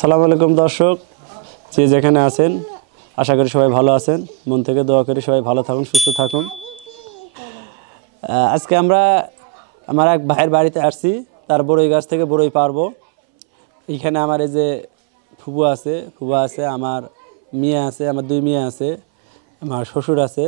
আসসালামু আলাইকুম দর্শক, যে যেখানে আছেন আশা করি সবাই ভালো আছেন। মন থেকে দোয়া করি সবাই ভালো থাকুন, সুস্থ থাকুন। আজকে আমরা আমার এক ভাইয়ের বাড়িতে আসছি, তার বড়ই গাছ থেকে বড়ই পারবো। এইখানে আমার এই যে ফুবু আছে, আমার মেয়ে আছে, আমার দুই মেয়ে আছে, আমার শ্বশুর আছে।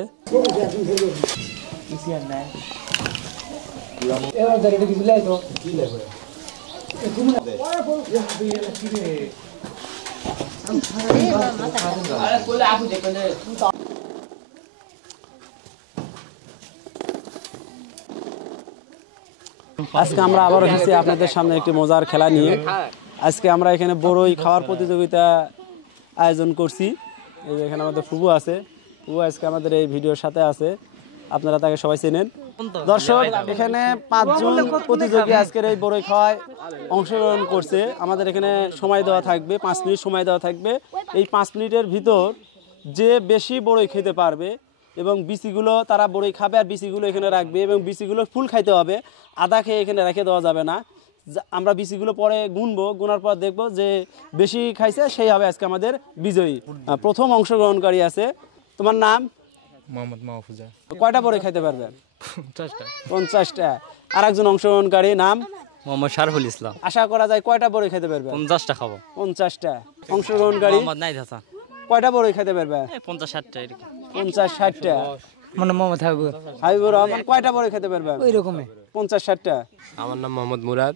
আজকে আমরা আবার এসেছি আপনাদের সামনে একটি মজার খেলা নিয়ে। আজকে আমরা এখানে বড়ই খাওয়ার প্রতিযোগিতা আয়োজন করছি। এই যে এখানে আমাদের ফুবু আছে, ফুবু আজকে আমাদের এই ভিডিওর সাথে আছে, আপনারা তাকে সবাই চেনেন। দর্শক, এখানে 5 জন প্রতিযোগী আজকের এই বড়ই খাওয়ায় অংশগ্রহণ করছে। আমাদের এখানে সময় দেওয়া থাকবে, 5 মিনিট সময় দেওয়া থাকবে। এই 5 মিনিটের ভিতর যে বেশি বড়ই খেতে পারবে এবং বিচিগুলো তারা বড়ই খাবে আর বিচিগুলো এখানে রাখবে এবং বিচিগুলো ফুল খাইতে হবে, আদা খেয়ে এখানে রেখে দেওয়া যাবে না। আমরা বিচিগুলো পরে গুনবো, গুনার পর দেখবো যে বেশি খাইছে সেই হবে আজকে আমাদের বিজয়ী। প্রথম অংশগ্রহণকারী আছে, তোমার নাম? মোহাম্মদ মাহফুজা। কয়টা বড়ই খাইতে পারবেন? 50টা। আর একজন অংশগ্রহণকারী নাম? মোহাম্মদ শারফুল ইসলাম। আশা করা যায় কয়টা বড়ই খেতে পারবেন? 50টা খাবো। 50টা। অংশগ্রহণকারী মোহাম্মদ নাইদ হাসান। কয়টা বড়ই খেতে পারবেন? 50-60টা এরকম। 50-60টা। মানে মোহাম্মদ হাবিবুর রহমান কয়টা বড়ই খেতে পারবেন? ওই রকমই 50-60টা। আমার নাম মোহাম্মদ মুরাদ।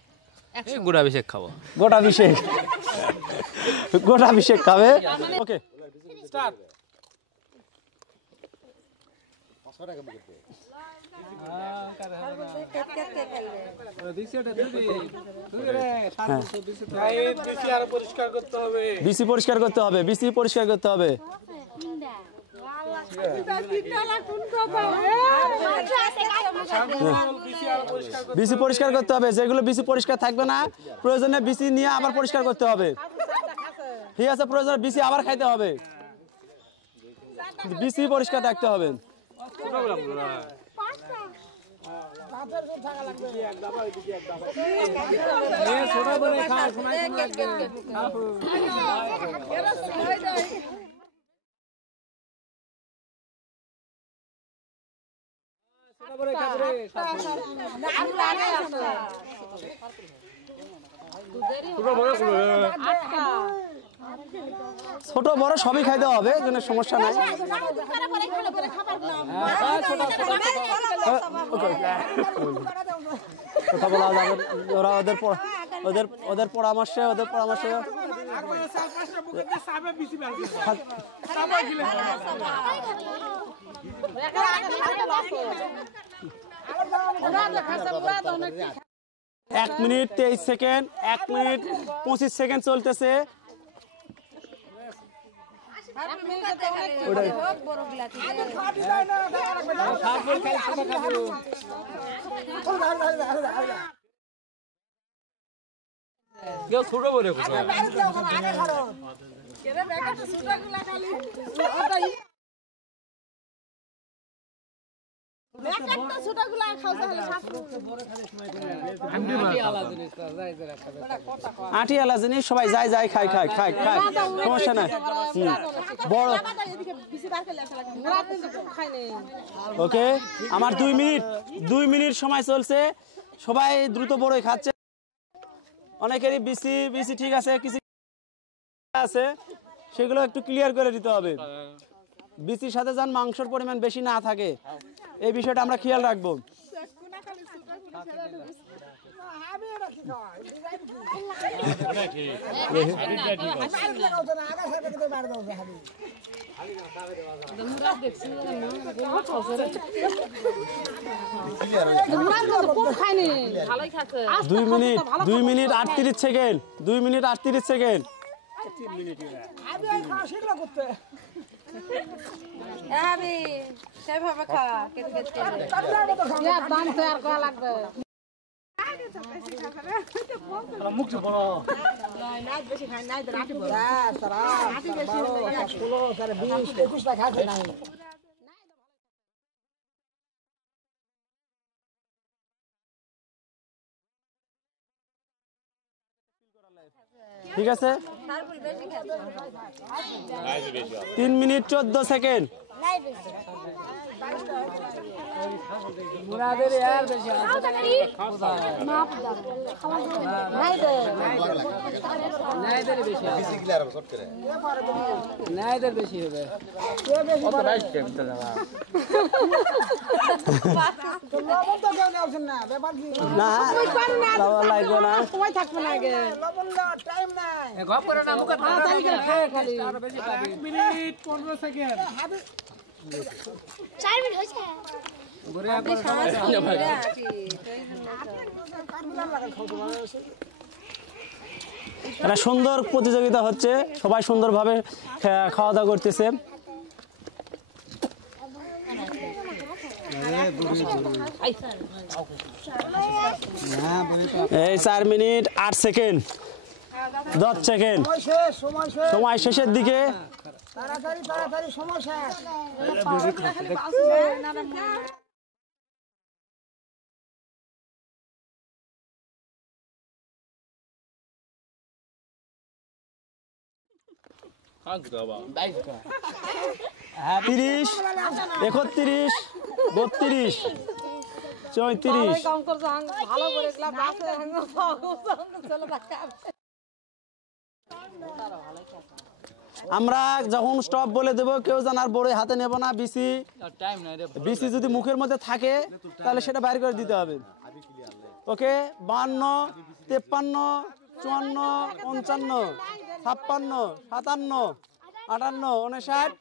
গোটা বিশেক খাবো। গোটা বিশেক খাবে। ওকে, স্টার্ট। বিসি পরিষ্কার করতে হবে, বিসি পরিষ্কার করতে হবে। বিসি পরিষ্কার করতে হবে, যেগুলো বিসি পরিষ্কার থাকবে না প্রয়োজনে বিসি নিয়ে আবার পরিষ্কার করতে হবে। ঠিক আছে, প্রয়োজনে বিসি আবার খাইতে হবে, বিসি পরিষ্কার রাখতে হবে। ছোট বড় সবই খাইতে হবে, কোনো সমস্যা নাই। কথা বলা যাবে, ওরা ওদের পরামর্শে এক মিনিট 23 সেকেন্ড, 1 মিনিট 25 সেকেন্ড চলতেছে। ছোট বড় আটিয়ালা জিনিস সবাই যায় খায় সমস্যা নাই। ওকে, আমার 2 মিনিট সময় চলছে, সবাই দ্রুত বড়ই খাচ্ছে। অনেকেরই বিসি ঠিক আছে, কিছু আছে সেগুলো একটু ক্লিয়ার করে দিতে হবে। বিচির সাথে যেন মাংসের পরিমাণ বেশি না থাকে, এই বিষয়টা আমরা খেয়াল রাখবো। দুই মিনিট 38 সেকেন্ড, 2 মিনিট 38 সেকেন্ড। সেভাবে খা কেটে দাম তৈরি করা লাগবে। মুখ বড় নাই বেশি খাই নাই রাটি বড় রাটি বেশি 16 20 21 টাকা খাই নাই। ঠিক আছে 3 মিনিট 14 সেকেন্ড মুরাদের यार বেশি মাপ দাও নাইদের বেশি নাইদের বেশি হবে কত রাইট টাইম তো দাদা লবণ তো কেউ নেওছেন না ব্যাপার কি না লবণ লাগবে না সময় থাকবে না আগে লবণ না টাইম নাই গপ করে না মুখ তাড়াতাড়ি করে খায় খালি আরো বেশি পাবি 1 মিনিট 15 সেকেন্ড 4 মিনিট হয়েছে একটা সুন্দর প্রতিযোগিতা হচ্ছে সবাই সুন্দরভাবে খাওয়া দাওয়া করতেছে এই 4 মিনিট 8 সেকেন্ড 10 সেকেন্ড সময় শেষের দিকে তাড়াতাড়ি তাড়াতাড়ি সময় শেষ তিরিশ 31 32 34 ভালো করে আমরা যখন স্টপ বলে দেব কেউ জানার বড় হাতে নেব না বিসি যদি মুখের মধ্যে থাকে তাহলে সেটা বাইরে করে দিতে হবে ওকে 52 53 54 55 56 57 58 59 60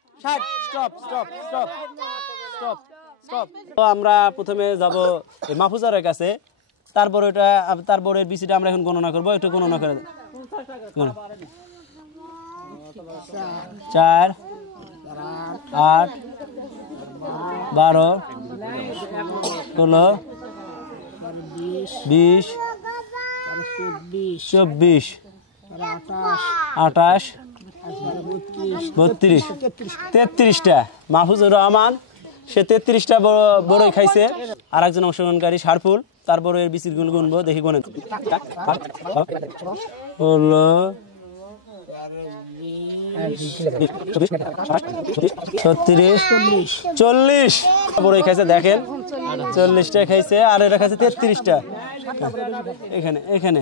stop stop stop stop stop তো আমরা প্রথমে যাব মাহফুজারের কাছে তারপরে বিসিটা আমরা এখন গণনা করব একটু গণনা করে 4 8 12 16 20 24 28 32 33টা মাহফুজুর রহমান সে 33টা বড়ই খাইছে আর একজন অংশগ্রহণকারী সারফুল তারপরে এর বিসির গুণ গুনবো দেখি গুণে হলো 40 বড়ই খাইছে দেখেন 40টা খাইছে আর এটা খাইছে 33টা এখানে এখানে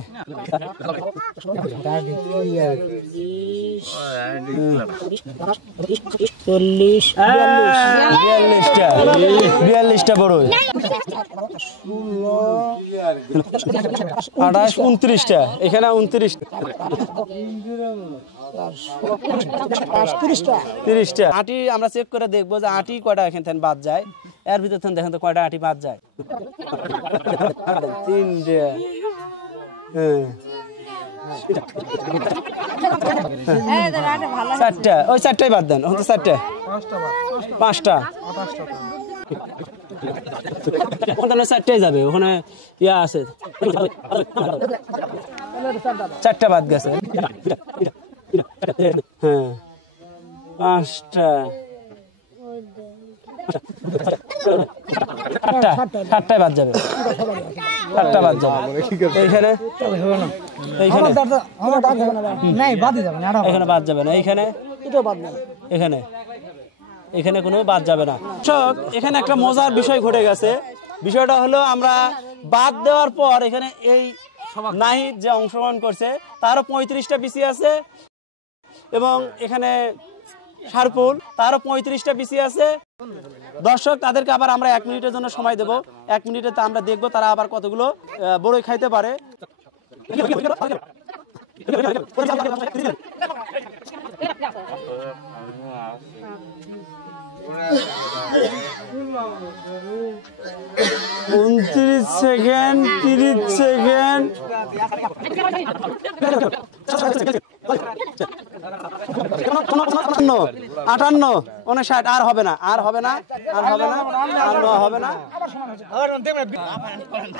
42টা বড়ই 28 29টা এখানে 29 30টা আটি আমরা চেক করে দেখবো যে আটি কয়টা এখান থেকে বাদ যায় এর ভিতর থেকে দেখেন তো কয়টা আটি বাদ যায় 3টে চারটা ওই চারটাই বাদ দেন এখন তো চারটা 5টা 4টাই যাবে ওখানে ইয়া আছে 4টা বাদ গেছে হ্যাঁ 5টা 7টাই বাদ যাবে 7টা বাদ যাবে এইখানে এখানে বাদ যাবে না এইখানে এখানে এখানে কোনো বাদ যাবে না এখানে একটা মজার বিষয় ঘটে গেছে বিষয়টা হলো আমরা বাদ দেওয়ার পর এখানে এই নাহিদ যে অংশগ্রহণ করছে তারও 35টা বিসি আছে এবং এখানে সারফুল তারও 35টা বিসি আছে দর্শক তাদেরকে আবার আমরা 1 মিনিটের জন্য সময় দেব 1 মিনিটে আমরা দেখবো তারা আবার কতগুলো বড়ই খাইতে পারে উনত্রিশ সেকেন্ড 30 সেকেন্ড 58 59 আর হবে না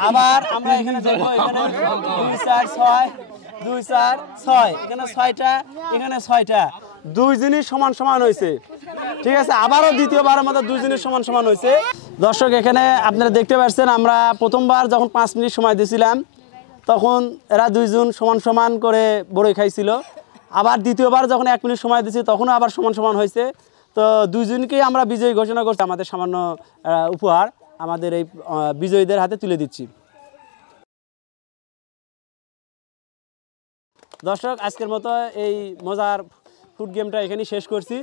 আবার আমরা এখানে দেখবো এখানে 2 4 6 2 4 6 এখানে 6টা এখানে 6টা দুই জিনিস সমান সমান হয়েছে ঠিক আছে আবারও দ্বিতীয়বারের মতো দুই জিনিস সমান সমান হয়েছে দর্শক এখানে আপনারা দেখতে পাচ্ছেন আমরা প্রথমবার যখন 5 মিনিট সময় দিয়েছিলাম তখন এরা দুইজন সমান সমান করে বড়ই খাইছিল। আবার দ্বিতীয়বার যখন 1 মিনিট সময় দিচ্ছি তখনও আবার সমান সমান হয়েছে। তো দুইজনকেই আমরা বিজয়ী ঘোষণা করছি। আমাদের সামান্য উপহার আমাদের এই বিজয়ীদের হাতে তুলে দিচ্ছি। দর্শক, আজকের মতো এই মজার ফুড গেমটা এখানেই শেষ করছি।